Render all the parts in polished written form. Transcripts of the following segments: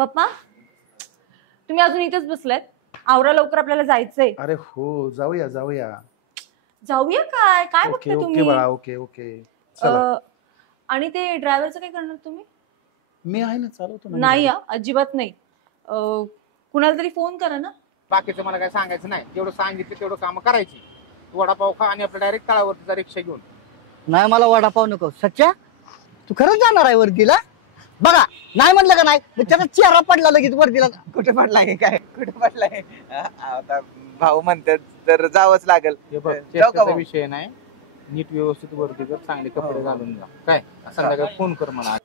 पप्पा तुम्ही अजून इथेच बसलात? आवरा लवकर, आपल्याला जायचंय. अरे हो, जाऊया जाऊया. जाऊया काय काय बघते ओके तुम्ही? बाळा, ओके ओके चला. आणि ते ड्रायव्हरचं काय करणार तुम्ही? मी आहे ना, चालवतो ना. नाही अजिबात नाही. कुणाला तरी फोन करा ना. बाकीचं मला काय सांगायचं नाही, जेवढं सांगितलं तेवढं काम करायची. तू वडापाव खा आणि आपल्या डायरेक्ट तळावरती जा रिक्षा घेऊन. नाही मला वडापाव नको. सच्चा तू खरंच जाणार आहे वरतीला? बघा नाही म्हणलं का नाही, त्याचा चेहरा पडला लगेच वरतीला. कुठे पडलाय काय, कुठे पडलाय? आता भाऊ म्हणतात तर जावंच लागेल. हे बघ, जाऊ का चेष्टाचा भाऊ? विषय नाही. नीट व्यवस्थित वरती कर, चांगले कपडे घालून जा. काय संध्याकाळी फोन कर मला.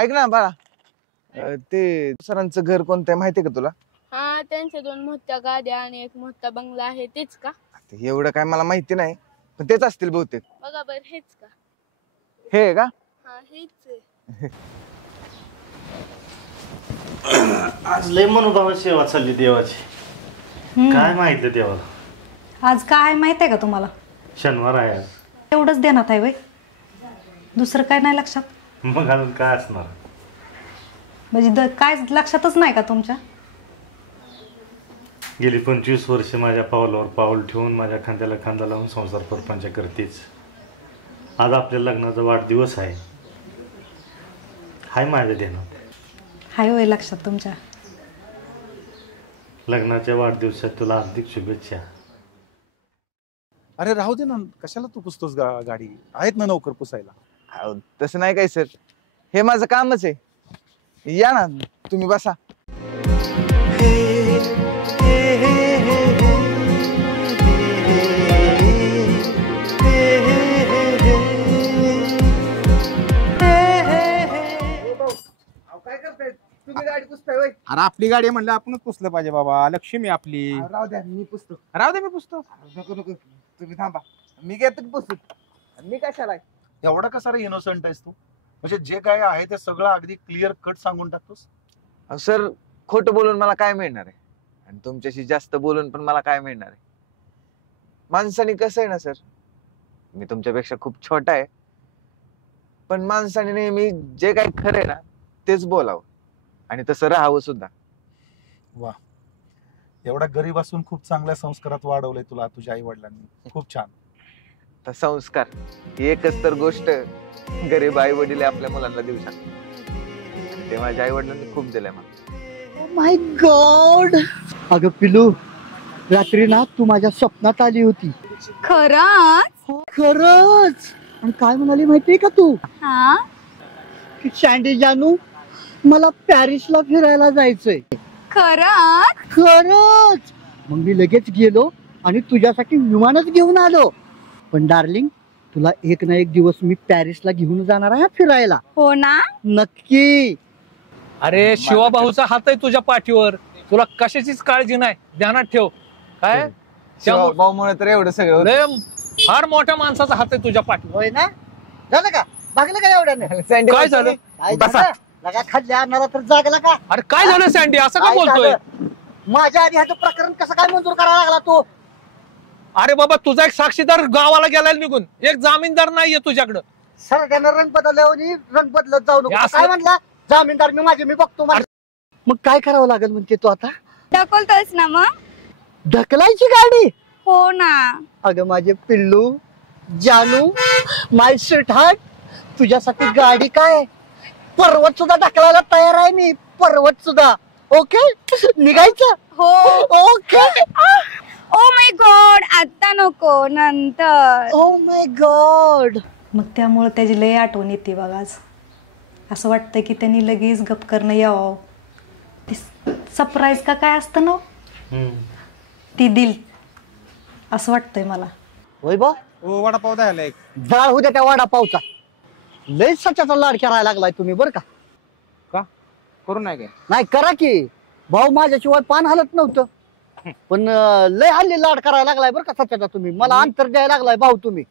ऐक ना बाळा, ते सरांचं घर कोणतं आहे माहितीये का तुला? हा, त्यांच्या 2 मोठ्या गाड्या आणि एक मोठा बंगला आहे, तेच का? ते एवढं काय मला माहिती नाही, पण तेच असतील बहुतेक. बघा बर, हेच का? हे आहे का? हा, हेच आहे. आज लय मनोभाव सेवा चालली देवाची. काय माहिती देवाला? आज काय माहित आहे का तुम्हाला? शनिवार आहे आज. एवढंच देण्यात आहे वय, दुसरं काय नाही लक्षात? मग अजून काय असणार? म्हणजे काय लक्षातच नाही का तुमच्या? गेली 25 वर्ष माझ्या पावलावर पाऊल ठेवून माझ्या खांद्याला खांदा लावून संसार परपंच करतेच. आज आपल्या लग्नाचा वाढदिवस आहे. हाय माझ्या ध्यानात. हाय वय लक्षात तुमच्या. लग्नाच्या वाढदिवसात तुला हार्दिक शुभेच्छा. अरे राहू दे ना, कशाला तू पुसतोस गाडी? आहेत ना नोकर पुसायला. अहो, तसं नाही काय सर, हे माझं कामच आहे. या ना तुम्ही बसा. काय करताय तुम्ही? गाडी पुसताय होय? अरे आपली गाडी म्हणलं आपणच पुसलं पाहिजे बाबा, लक्ष्मी आपली. राहू द्या, मी पुसतो. राहू दे, मी पुसतो. नको नको, तुम्ही थांबा, मी घेतो की पुसून. मी कशाला? एवढा कसा रे इनोसंट आहेस तू? म्हणजे जे काय आहे ते सगळं अगदी क्लिअर कट सांगून टाकतोस. सर खोटं बोलून मला काय मिळणार आहे, आणि तुमच्याशी जास्त बोलून पण मला काय मिळणार आहे? माणसाने कसं आहे ना सर, मी तुमच्यापेक्षा खूप छोटा आहे, पण माणसाने नेहमी जे काही खरं आहे ना तेच बोलावं, आणि तसं राहावं सुद्धा. वा, एवढा गरीब असून खूप चांगल्या संस्कारात वाढवलंय तुला तुझ्या आई वडिलांनी. खूप छान. तर संस्कार ही एकच तर गोष्ट गरीब आई वडील आपल्या मुलांना देऊ शकतात. ते माझ्या आई वडिलांनी खूप दिलंय मला. माय गॉड, अगं पिलू, रात्री ना तू माझ्या स्वप्नात आली होती. खरंच? खरंच. आणि काय म्हणाली माहितीये का तू? हा, की सँडी जानू, मला पॅरिसला फिरायला जायचंय. खरंच? खरंच. मग मी लगेच गेलो आणि तुझ्यासाठी विमानच घेऊन आलो. पण डार्लिंग, तुला एक ना एक दिवस मी पॅरिसला घेऊन जाणार आहे फिरायला. हो ना? नक्की. अरे शिवाभाऊचा हात आहे तुझ्या पाठीवर, तुला कशाचीच काळजी नाही, ध्यानात ठेव. काय भाऊमुळे तर एवढं सगळं होतं. लय फार मोठ्या माणसाचा हात आहे तुझ्या पाठीवर. होय ना? झालं का? भागलं का एवढ्याने? काय झालं? काय बसा. झालं? लगा खाल्ल्या आणणारा तर जागला का? अरे काय झालं सँडी, असं का काय बोलतोय? झालं? माझ्या आधी ह्याचं प्रकरण कसं काय मंजूर करायला लागला तू? अरे बाबा, तुझा एक साक्षीदार गावाला गेलाय निघून, एक जामीनदार नाहीये तुझ्याकडं. सर त्यानं रंग बदलल्यावर रंग बदलत जाऊ नको. हे असं- काय म्हणला? जामीनदार मी माझे मी बघतो. मग काय करावं लागेल म्हणते तू आता? ढकलतोयस ना मग? ढकलायची गाडी? हो ना. अगं माझे पिल्लू, जानू, माय स्वीट हार्ट, तुझ्यासाठी गाडी काय, पर्वत सुद्धा ढकलायला तयार आहे मी. पर्वत सुद्धा. ओके, निघायचं? हो. ओके. ओ माय गॉड, आता नको, नंतर. Oh my God. मग त्यामुळे त्याची लय आठवण येते बघा. आज असं वाटतं की त्यांनी लगेच गप करणं यावं. ती सरप्राईज का काय असतं ना, ती दिल असं वाटतंय मला. होय बा, हो, वडापाव द्यायला एक. जाळ होत्या त्या वडापावचा. लय सच्याचा लाड करायला लागलाय तुम्ही बरं का? का करू नाही काय? नाही करा की, भाऊ माझ्याशिवाय पान हलत नव्हतं, पण लय हल्ली लाड करायला लागलाय बरं का सच्याचा तुम्ही. मला अंतर द्यायला लागलाय भाऊ तुम्ही.